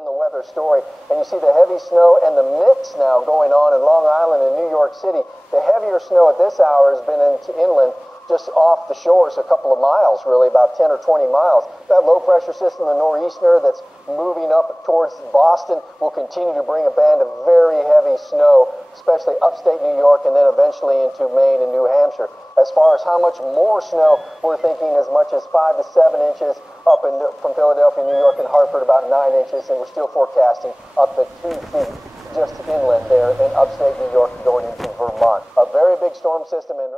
in the weather story, and you see the heavy snow and the mix now going on in Long Island and New York City. The heavier snow at this hour has been inland, just off the shores a couple of miles, really, about 10 or 20 miles. That low pressure system, the nor'easter that's moving up towards Boston, will continue to bring a band of very heavy snow, especially upstate New York and then eventually into Maine and New Hampshire. As far as how much more snow, we're thinking as much as 5 to 7 inches up from Philadelphia, New York, and Hartford, about 9 inches, and we're still forecasting up to 2 feet just inland there in upstate New York going into Vermont. A very big storm system and